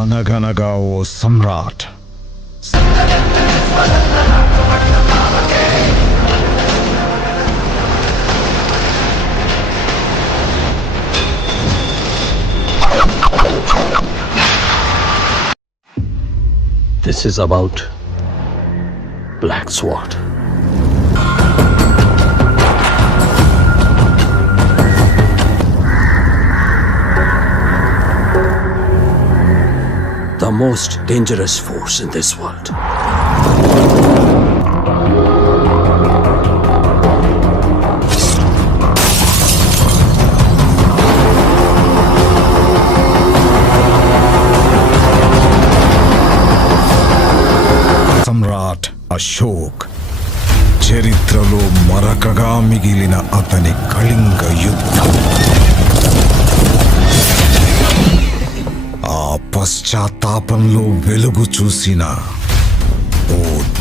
అనగనగా ఓ సమ్రాట్ This is about Black Sword. The most dangerous force in this world. సమ్రాట్ అశోక్ చరిత్రలో మరకగా మిగిలిన అతని కళింగ యుద్ధం. ఆ పశ్చాత్తాపంలో వెలుగు చూసిన ఓ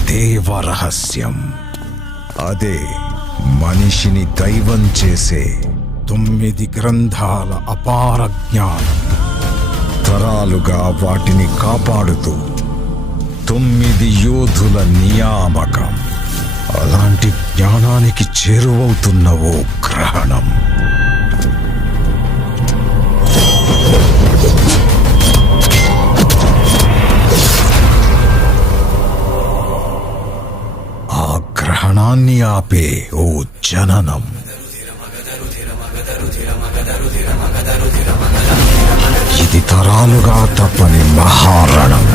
దేవ రహస్యం. అదే మనిషిని దైవం చేసే 9 గ్రంథాల అపార జ్ఞానం. తరాలుగా వాటిని కాపాడుతూ 9 యోధుల నియామకం. అలాంటి జ్ఞానానికి చేరువవుతున్న ఓ గ్రహణం. ఆ గ్రహణాన్ని ఆపే ఓ జననం. ఇది తరాలుగా తప్పని మహారణం.